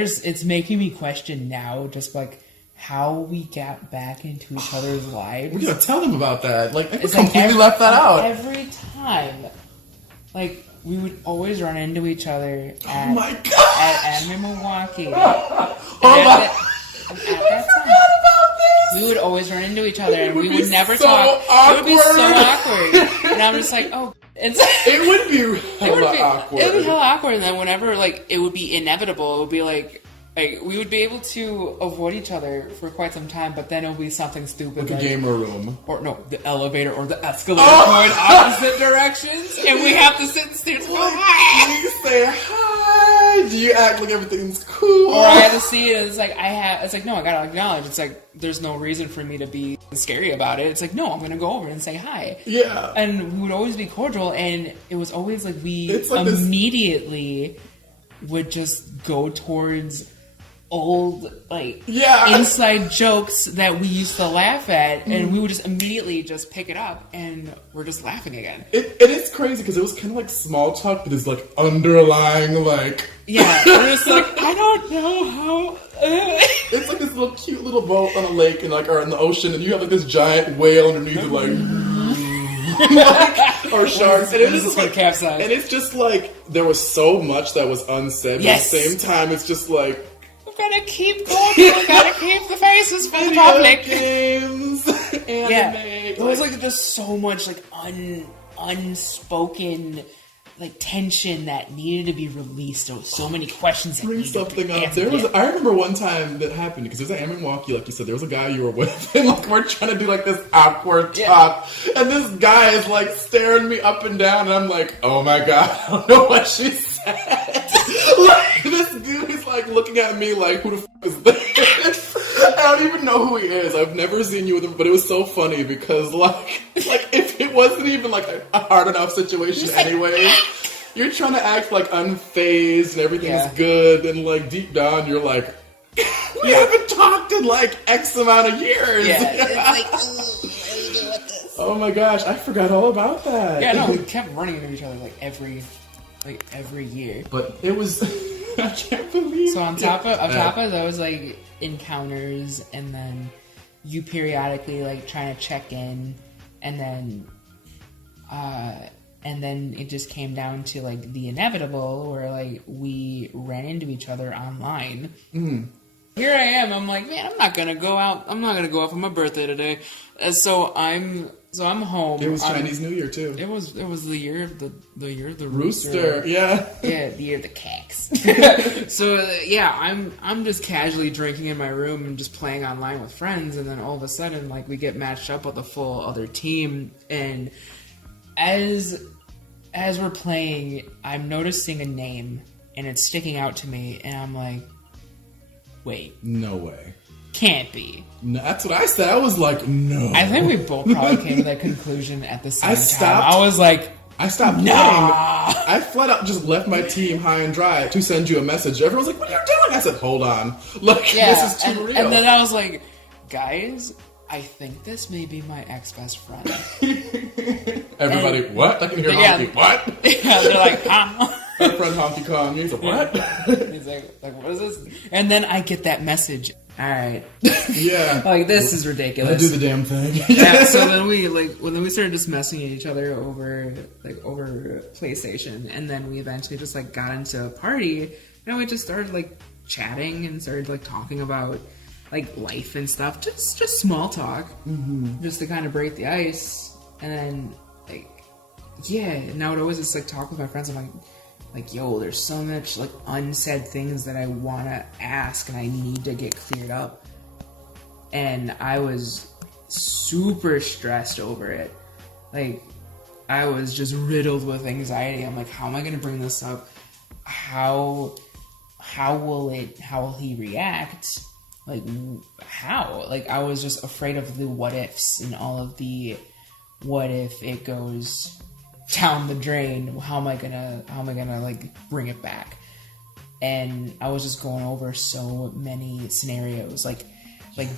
it's making me question now, just like how we got back into each other's lives. We gotta tell them about that. Like, we It's completely left that out. Every time, like, we would always run into each other at, oh my God. at Gay Milwaukee. I forgot about this. We would always run into each other, and we would never so talk. Awkward. It would be so awkward. And I'm just like, oh, it would be hella awkward. It would be hella awkward, and then whenever, like, it would be inevitable, it would be like we would be able to avoid each other for quite some time, but then it would be something stupid. Like a gamer room. Or, no, the elevator or the escalator going opposite directions, and we have to sit and stare to hi. You say hi. Do you act like everything's cool? Or I have to see it, and it's like, no, I gotta acknowledge. It's like, there's no reason for me to be scary about it. It's like, no, I'm gonna go over and say hi. Yeah. And we would always be cordial, and it was always like we immediately would just go towards old, like, inside jokes that we used to laugh at, and we would just immediately just pick it up, and we're just laughing again. It is crazy, because it was kind of like small talk, but there's, like, underlying, like... Yeah, we're just like, I don't know how... It's like this little cute little boat on a lake, and like, or in the ocean, and you have, like, this giant whale underneath it, like... like, or sharks. And it's just like, capsize. And it's just like, there was so much that was unsaid, but at the same time, it's just like... Gotta keep going. We gotta keep the faces for the public. Games, anime. Yeah, there was like just so much like unspoken like tension that needed to be released. There was so many questions that needed to be answered. I remember one time that happened because there's an Gay Milwaukee, like you said, there was a guy you were with, and like we're trying to do like this awkward talk, and this guy is like staring me up and down, and I'm like, oh my God, I don't know what she said. Like this dude is like looking at me like, who the f*** is this? I don't even know who he is. I've never seen you with him, but it was so funny because like if it wasn't even like a hard enough situation anyway, you're trying to act like unfazed and everything's good, and like deep down you're like, we haven't talked in like X amount of years. Yeah, it's like, what do we do with this? Oh my gosh, I forgot all about that. Yeah, no, we kept running into each other like every year. But it was, I can't believe. So on top of those like encounters, and then you periodically like trying to check in, and then it just came down to like the inevitable where like we ran into each other online. Mm. Here I am. I'm like, man, I'm not gonna go out for my birthday today. So I'm home. It was Chinese New Year too. It was the year of the rooster. Yeah. Yeah, the year of the cacks. So yeah, I'm just casually drinking in my room and just playing online with friends, and then all of a sudden like we get matched up with a full other team, and as we're playing, I'm noticing a name and it's sticking out to me, and I'm like, wait, no way. Can't be. No, that's what I said. I was like, no. I think we both probably came to that conclusion at the same time. I was like, I stopped playing. I flat out just left my team high and dry to send you a message. Everyone's like, what are you doing? I said, hold on. Look, this is too real. And then I was like, guys, I think this may be my ex-best friend. Everybody, what? I can hear Honky, what? Yeah, they're like, huh? Our friend Honky Kong, he's like, what? He's like, what is this? And then I get that message. All right. Yeah. Like, this is ridiculous. I do the damn thing. Yeah, so then we started just messing at each other over PlayStation, and then we eventually just like got into a party, and we just started like chatting and started like talking about like life and stuff, just small talk, just to kind of break the ice. And then like, yeah, now I'd always just like talk with my friends. I'm like, yo, there's so much like unsaid things that I want to ask and I need to get cleared up. And I was super stressed over it. Like, I was just riddled with anxiety. I'm like, how am I going to bring this up? How will he react? Like, how? Like, I was just afraid of the what ifs and all of the what if it goes down the drain, how am I gonna like bring it back? And I was just going over so many scenarios, like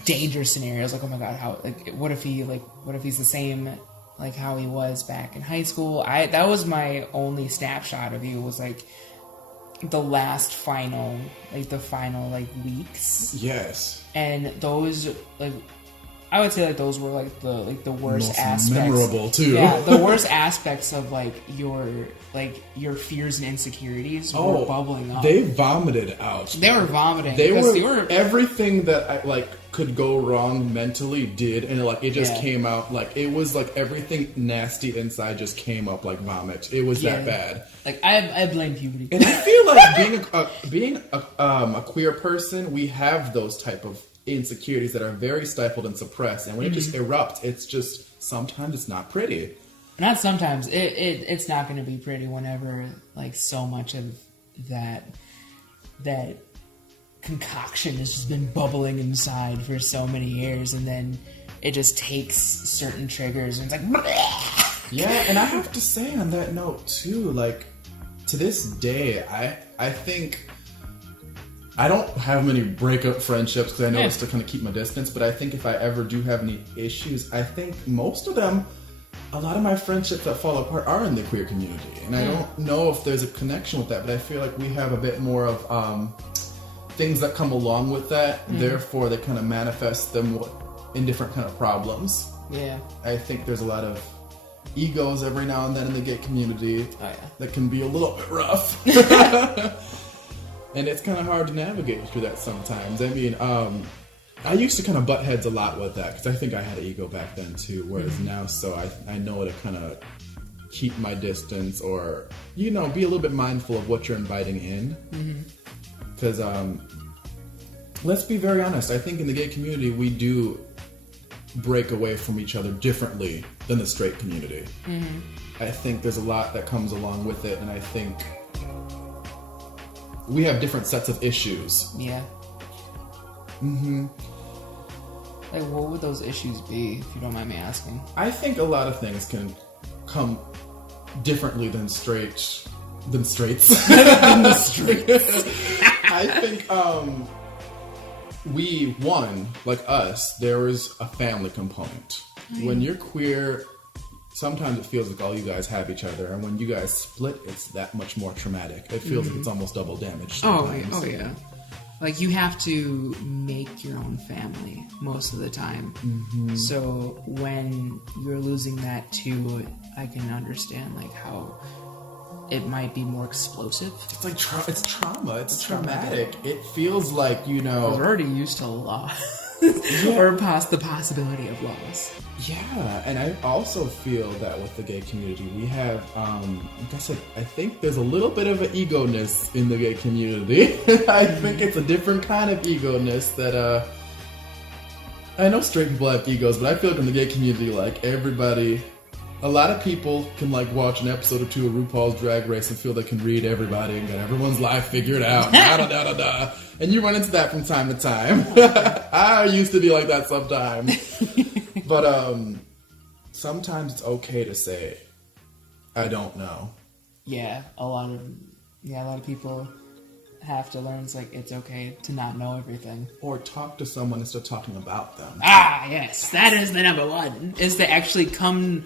dangerous scenarios, like, oh my god, how, like, what if he's the same like how he was back in high school? That was my only snapshot of you, was like, the last final, like the final like weeks. Yes. And those like I would say like those were like the worst Most aspects. memorable too. Yeah, the worst aspects of like your fears and insecurities were bubbling up. They vomited out. They were vomiting. They were everything that I like could go wrong mentally did, and like it just came out like it was like everything nasty inside just came up like vomit. It was that bad. Like I blame puberty. And I feel like being a queer person, we have those type of insecurities that are very stifled and suppressed, and when it just erupts, it's just sometimes it's not pretty. Not sometimes. It's not going to be pretty whenever like so much of that concoction has just been bubbling inside for so many years, and then it just takes certain triggers and it's like bleh. Yeah, and I have to say on that note too, like to this day, I think I don't have many breakup friendships because I know it's to kind of keep my distance, but I think if I ever do have any issues, I think most of them, a lot of my friendships that fall apart are in the queer community, and I don't know if there's a connection with that, but I feel like we have a bit more of things that come along with that, therefore they kind of manifest them in different kind of problems. Yeah. I think there's a lot of egos every now and then in the gay community that can be a little bit rough. And it's kind of hard to navigate through that sometimes. I mean, I used to kind of butt heads a lot with that because I think I had an ego back then too, whereas now, so I know to kind of keep my distance or, you know, be a little bit mindful of what you're inviting in. Because, let's be very honest, I think in the gay community, we do break away from each other differently than the straight community. I think there's a lot that comes along with it, and I think we have different sets of issues. Yeah. Like, what would those issues be, if you don't mind me asking? I think a lot of things can come differently than straights. Than the streets. I think, like us, there is a family component. When you're queer, sometimes it feels like all you guys have each other, and when you guys split, it's that much more traumatic. It feels like it's almost double damage sometimes. Oh yeah. Like, you have to make your own family most of the time. So when you're losing that too, I can understand like how it might be more explosive. It's like it's trauma. It's traumatic. It feels like, you know, we're already used to loss. Or the possibility of loss. Yeah, and I also feel that with the gay community, we have, like I said, I think there's a little bit of an ego-ness in the gay community. I think it's a different kind of ego-ness that, I know straight people have egos, but I feel like in the gay community, like, everybody, a lot of people can, like, watch an episode or two of RuPaul's Drag Race and feel they can read everybody and get everyone's life figured out, da-da-da-da-da. And you run into that from time to time. I used to be like that sometimes. But sometimes it's okay to say, I don't know. Yeah, a lot of people have to learn it's okay to not know everything. Or talk to someone instead of talking about them. Ah, yes, that is the number one. Is to actually come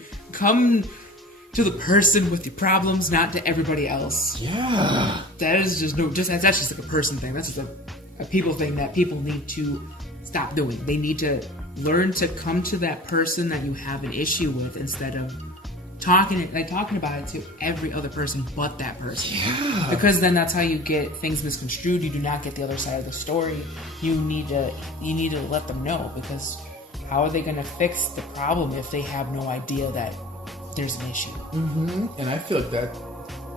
to the person with your problems, not to everybody else. Yeah. That is that's just like a person thing. That's just a people thing that people need to stop doing. They need to learn to come to that person that you have an issue with instead of talking about it to every other person but that person. Yeah. Because then that's how you get things misconstrued. You do not get the other side of the story. You need to let them know, because how are they going to fix the problem if they have no idea that there's an issue? And I feel like that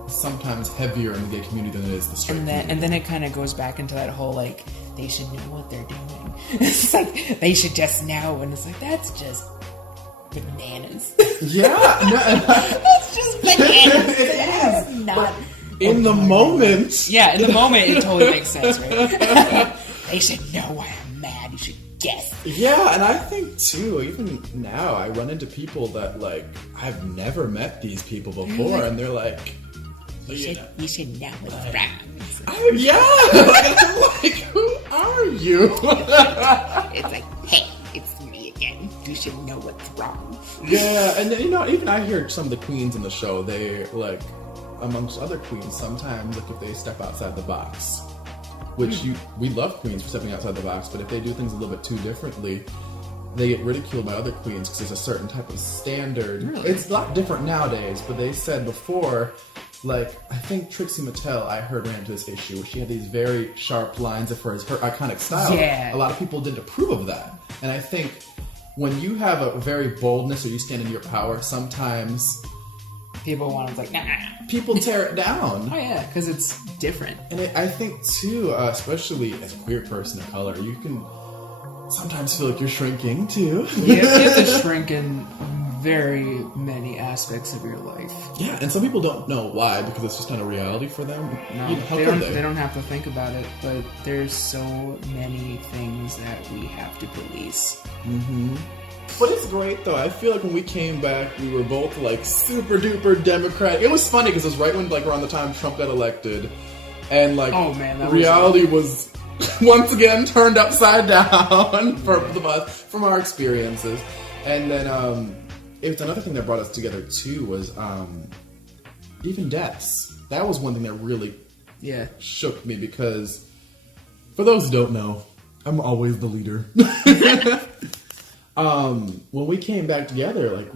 is sometimes heavier in the gay community than it is the straight community. And then it kind of goes back into that whole, like, they should know what they're doing. It's like, they should just know. And it's like, that's just bananas. Yeah. That's just bananas. It is. Not in the moment. Yeah, in the moment, it totally makes sense, right? They should know why I'm mad. You should guess. Yeah, and I think, too, even now, I run into people that, like, I've never met these people before, and they're like, you should know what's wrong. Yeah! I'm like, who are you? It's like, hey, it's me again. You should know what's wrong. Yeah, and you know, even I hear some of the queens in the show, they like, amongst other queens, sometimes like if they step outside the box, which we love queens for stepping outside the box, but if they do things a little bit too differently, they get ridiculed by other queens because there's a certain type of standard. Really? It's a lot different nowadays, but they said before, like, I think Trixie Mattel, I heard, ran into this issue where she had these very sharp lines of her iconic style. Yeah. A lot of people didn't approve of that. And I think when you have a very boldness or you stand in your power, sometimes People want to, like, nah. people tear it down. Oh, yeah, because it's different. And I think, too, especially as a queer person of color, you can sometimes feel like you're shrinking, too. You have to shrink in very many aspects of your life. Yeah, and some people don't know why, because it's just not a reality for them. No, You know, how they could don't. They don't have to think about it, but there's so many things that we have to police. Mm-hmm. But it's great, though. I feel like when we came back, we were both, like, super duper Democrat. It was funny, because it was right when, like, around the time Trump got elected. And, like, Oh, man, that reality was once again turned upside down for from our experiences. And then, it was another thing that brought us together, too, was even deaths. That was one thing that really shook me, because for those who don't know, I'm always the leader. When we came back together, like,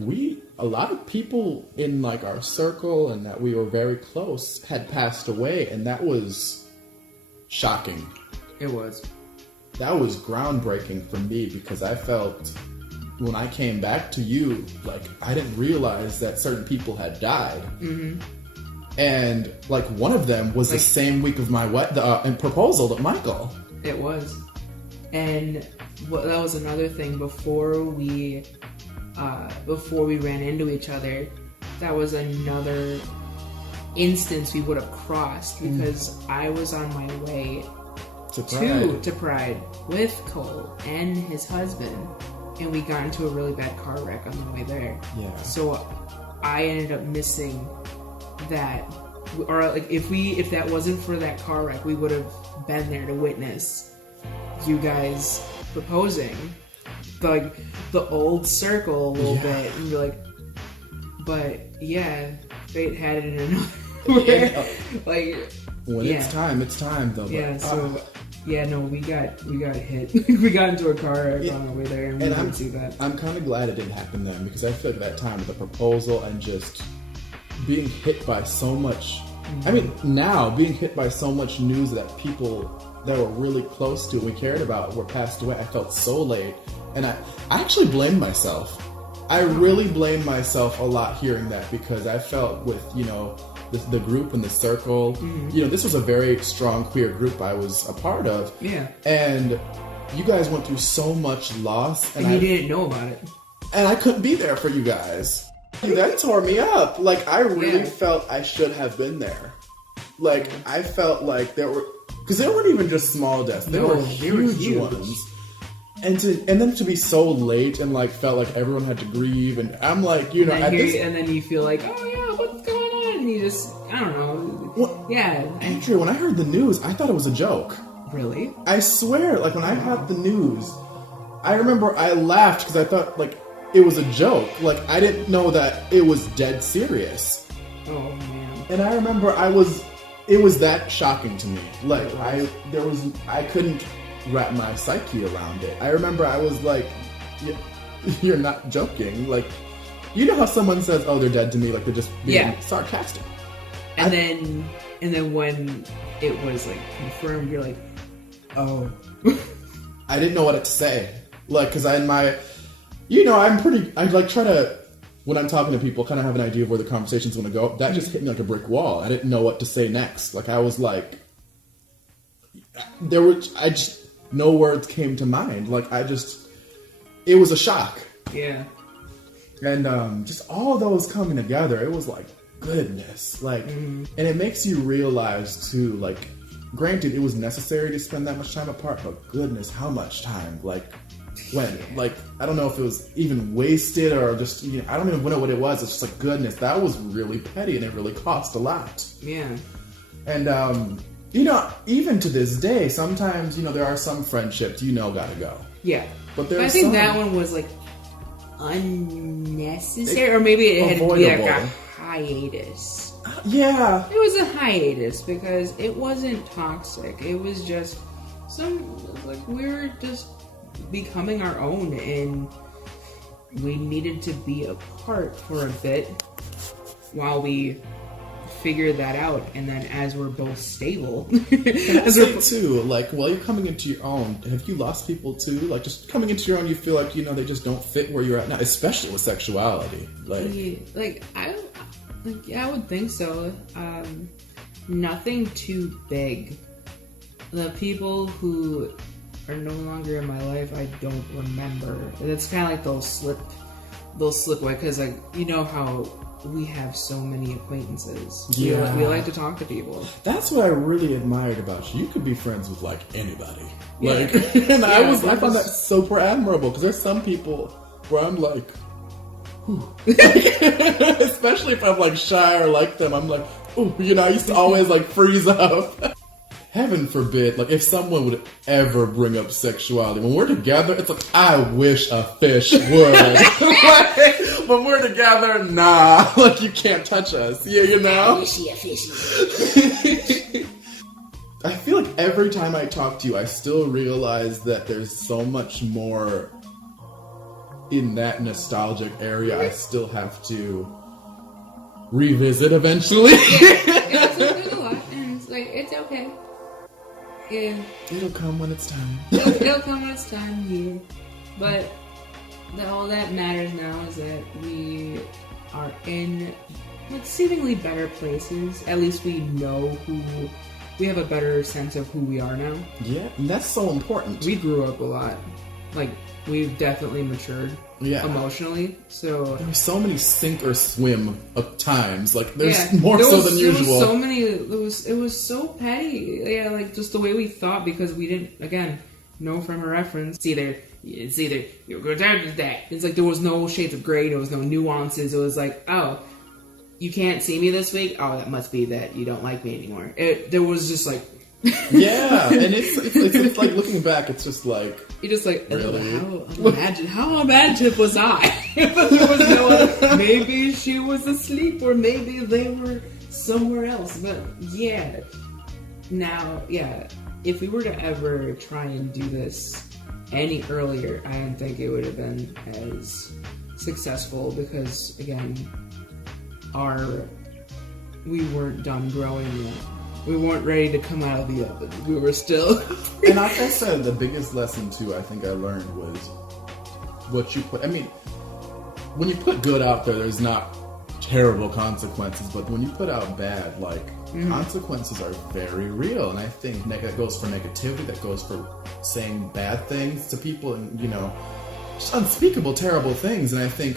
a lot of people in, like, our circle and that we were very close had passed away, and that was shocking. It was. That was groundbreaking for me, because I felt when I came back to you, like, I didn't realize that certain people had died. Mm-hmm. And, like, one of them was the same week of my proposal to Michael. It was. And that was another thing before we ran into each other. That was another instance we would have crossed, because I was on my way to Pride with Cole and his husband, and we got into a really bad car wreck on the way there. Yeah. So I ended up missing that, or like if that wasn't for that car wreck, we would have been there to witness you guys proposing, the old circle a little bit, and you're like, but yeah, fate had it in another way. Like, when it's time though. But, yeah. So we got hit. We got into a car wreck on the way there, and we didn't see that. I'm kind of glad it didn't happen then, because I feel like that time with the proposal and just being hit by so much. I mean, now being hit by so much news that people that were really close to and we cared about were passed away, I felt so late. And I actually blamed myself. I really blamed myself a lot hearing that, because I felt with, the group and the circle, this was a very strong queer group I was a part of. Yeah. And you guys went through so much loss. And you didn't know about it. And I couldn't be there for you guys. That tore me up. Like, I really felt I should have been there. Like, I felt like because they weren't even just small deaths. They were huge ones. And then to be so late and, like, felt like everyone had to grieve. And I'm like, and then you feel like, oh yeah, what's going on? And you just, I don't know. Well, yeah. Andrea, when I heard the news, I thought it was a joke. Really? I swear, like, when I got the news, I remember I laughed because I thought, like, it was a joke. Like, I didn't know that it was dead serious. Oh, man. And I remember it was that shocking to me. Like, I couldn't wrap my psyche around it. I remember I was like, you're not joking. Like, you know how someone says, oh, they're dead to me, like they're just being sarcastic. And then when it was, like, confirmed, you're like, oh. I didn't know what to say. Like, because I like try to, when I'm talking to people, kind of have an idea of where the conversation's going to go. That just hit me like a brick wall. I didn't know what to say next. Like, I was like, no words came to mind. Like, it was a shock. Yeah. And just all those coming together, it was like, goodness. Like, and it makes you realize, too, like, granted, it was necessary to spend that much time apart, but goodness, how much time? Like, when? Like, I don't know if it was even wasted or just, I don't even know what it was. It's just like, goodness, that was really petty and it really cost a lot. Yeah. And, even to this day, sometimes, there are some friendships, gotta go. Yeah. But I think that one was, like, unnecessary, or maybe it had to be like a hiatus. Yeah. It was a hiatus because it wasn't toxic. It was just we were just becoming our own, and we needed to be apart for a bit while we figure that out. And then as we're both stable, as we're too, like, while you're coming into your own, have you lost people too? Like, just coming into your own, you feel like, you know, they just don't fit where you're at now, especially with sexuality. I would think so. Nothing too big. The people who are no longer in my life, I don't remember. It's kind of like they'll slip away, because, like, you know how we have so many acquaintances. Yeah. We like to talk to people. That's what I really admired about you. You could be friends with, like, anybody. Yeah. Like, and I found that super admirable, because there's some people where I'm like, whew. Especially if I'm, like, shy or like them, I'm like, ooh, you know, I used to always, like, freeze up. Heaven forbid, like, if someone would ever bring up sexuality, when we're together, it's like, I wish a fish would. Like, when we're together, nah, like, you can't touch us. Yeah, you know? I wish she a fishy. I feel like every time I talk to you, I still realize that there's so much more in that nostalgic area I still have to revisit eventually. There's a lot, and it's like, it's okay. Yeah. It'll come when it's time. It'll come when it's time here. But all that matters now is that we are in, like, seemingly better places. At least we know we have a better sense of who we are now. Yeah, and that's so important. We grew up a lot. Like, we've definitely matured. Yeah. Emotionally. So there were so many sink or swim of times. Like, there's there more so than usual. There was so many. It was so petty. Yeah, like, just the way we thought, because we didn't, again, no frame of reference. It's either you're good at that. It's like there was no shades of gray. There was no nuances. It was like, oh, you can't see me this week. Oh, that must be that you don't like me anymore. There was just like. Yeah, and it's like, looking back, it's just like, you're just like, really? how imaginative was I? There was no, maybe she was asleep, or maybe they were somewhere else. But yeah, now, yeah, if we were to ever try and do this any earlier, I don't think it would have been as successful, because, again, we weren't done growing yet. We weren't ready to come out of the oven. We were still... And like I said, the biggest lesson, too, I think I learned was what you put... I mean, when you put good out there, there's not terrible consequences, but when you put out bad, like, consequences are very real. And I think that goes for negativity, that goes for saying bad things to people, and, you know, just unspeakable, terrible things. And I think,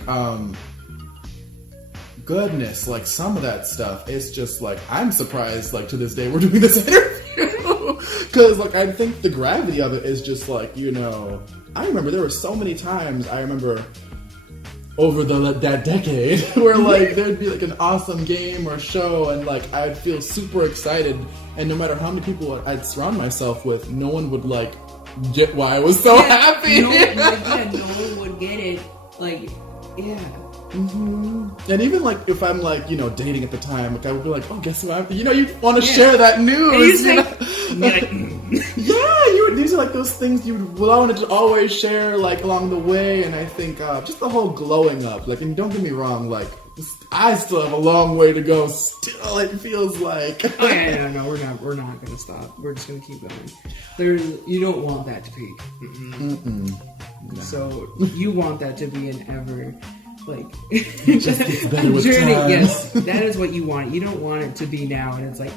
goodness, like, some of that stuff is just like, I'm surprised, like, to this day we're doing this interview, because, like, I think the gravity of it is just like, you know, I remember there were so many times, I remember over that decade where, like, there'd be, like, an awesome game or show, and, like, I'd feel super excited, and no matter how many people I'd surround myself with, no one would, like, get why I was so happy. No one would get it. Like, yeah. Mm-hmm. And even, like, if I'm, like, you know, dating at the time, like, I would be like, oh, guess who I'm, you know, you want to share that news. These are, like, those things you would want to always share, like, along the way. And I think just the whole glowing up, like, and don't get me wrong, like, I still have a long way to go. Still, it feels like. Oh yeah, no, we're not gonna stop. We're just gonna keep going. You don't want that to peak. No. So you want that to be an ever, like, it just gets better with journey. time. Yes, that is what you want. You don't want it to be now, and it's like,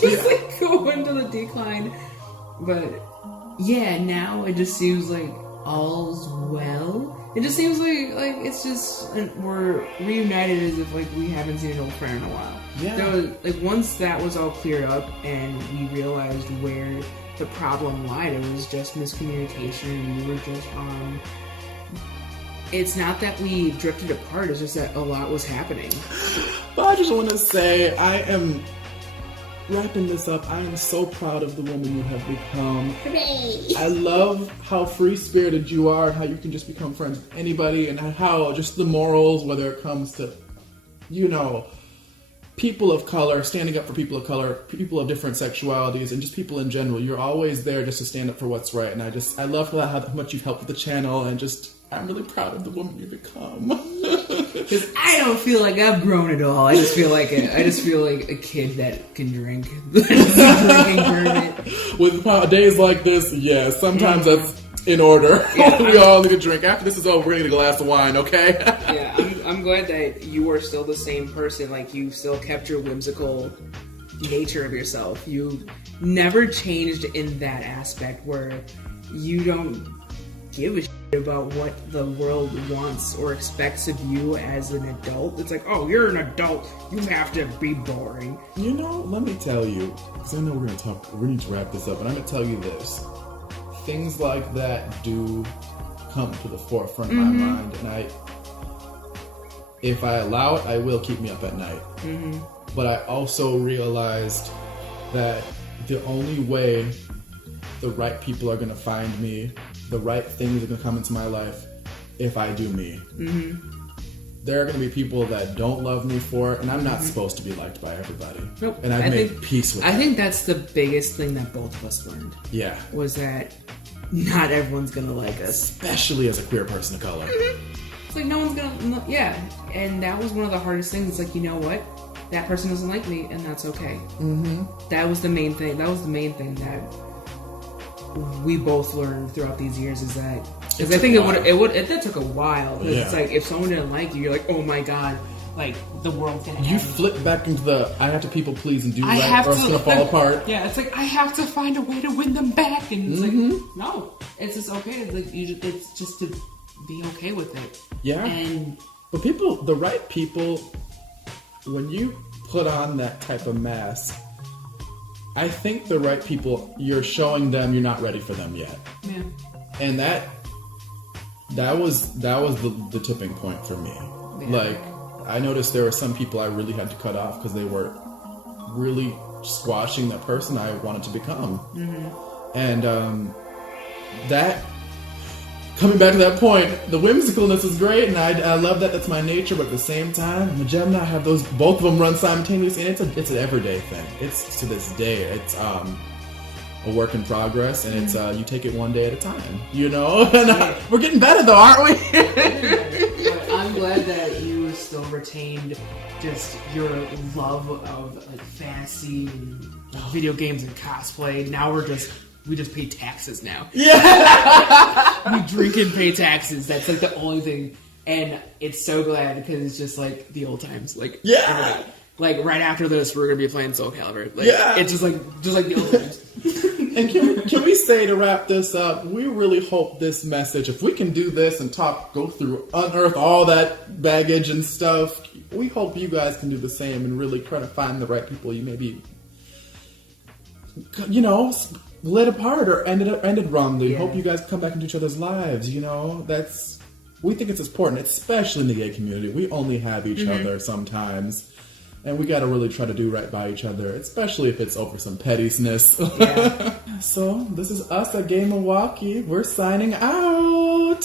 just like go into the decline. But yeah, now it just seems like all's well. It just seems like it's just, we're reunited as if, like, we haven't seen an old friend in a while. Yeah. There was, like, once that was all cleared up and we realized where the problem lied, it was just miscommunication. We were just it's not that we drifted apart, it's just that a lot was happening. But I just want to say, I am wrapping this up. I am so proud of the woman you have become. Hooray! I love how free-spirited you are, and how you can just become friends with anybody, and how just the morals, whether it comes to, you know, people of color, standing up for people of color, people of different sexualities, and just people in general. You're always there just to stand up for what's right. And I love how much you've helped with the channel, and just, I'm really proud of the woman you've become. Because I don't feel like I've grown at all. I just feel like a kid that can drink. Drinking permit. With days like this, yeah, sometimes that's in order. Yeah. We all need to drink. After this is over, we're gonna get a glass of wine, okay? Yeah, I'm glad that you are still the same person. Like, you still kept your whimsical nature of yourself. You never changed in that aspect where you don't give a shit about what the world wants or expects of you as an adult. It's like, oh, you're an adult, you have to be boring. You know, let me tell you, because I know we need to wrap this up, but I'm gonna tell you this. Things like that do come to the forefront of my mind, and if I allow it, I will keep me up at night. But I also realized that the only way the right people are going to find me, the right things are going to come into my life, if I do me. There are going to be people that don't love me for it, and I'm not supposed to be liked by everybody. Nope. And I've made peace with that. I think that's the biggest thing that both of us learned. Yeah. Was that not everyone's gonna like us. Especially as a queer person of color. It's like, no one's gonna, yeah. And that was one of the hardest things. It's like, you know what? That person doesn't like me, and that's okay. That was the main thing. That was the main thing that we both learned throughout these years, is that, because I think it took a while. Yeah. It's like, if someone didn't like you, you're like, oh my god, like, the world's gonna end. You flip back into the, I have to people please and do right, or it's gonna fall apart. Yeah, it's like, I have to find a way to win them back, and it's like, no, it's just okay. It's like, it's just to be okay with it. Yeah. But people, the right people, when you put on that type of mask, I think the right people, you're showing them you're not ready for them yet. Yeah. And that was the tipping point for me. Yeah. Like, I noticed there were some people I really had to cut off because they were really squashing the person I wanted to become. And that, coming back to that point, the whimsicalness is great, and I love that. That's my nature. But at the same time, the Gemini have those, both of them run simultaneously, and it's an everyday thing. It's to this day. It's a work in progress, and it's you take it one day at a time. You know, and we're getting better though, aren't we? But I'm glad that you still retained just your love of like fantasy and video games and cosplay. Now we just pay taxes now. Yeah. We drink and pay taxes. That's like the only thing. And it's so glad, because it's just like the old times. Like, yeah. Like, right after this, we're gonna be playing Soul Calibur. Like, yeah. It's just like the old times. And can we say, to wrap this up, we really hope this message, if we can do this and unearth all that baggage and stuff, we hope you guys can do the same and really try to find the right people you maybe, lit apart or ended wrongly. Yeah. Hope you guys come back into each other's lives. We think it's important, especially in the gay community. We only have each other sometimes. And we gotta really try to do right by each other, especially if it's over some pettiness. Yeah. So, this is us at Gay Milwaukee. We're signing out.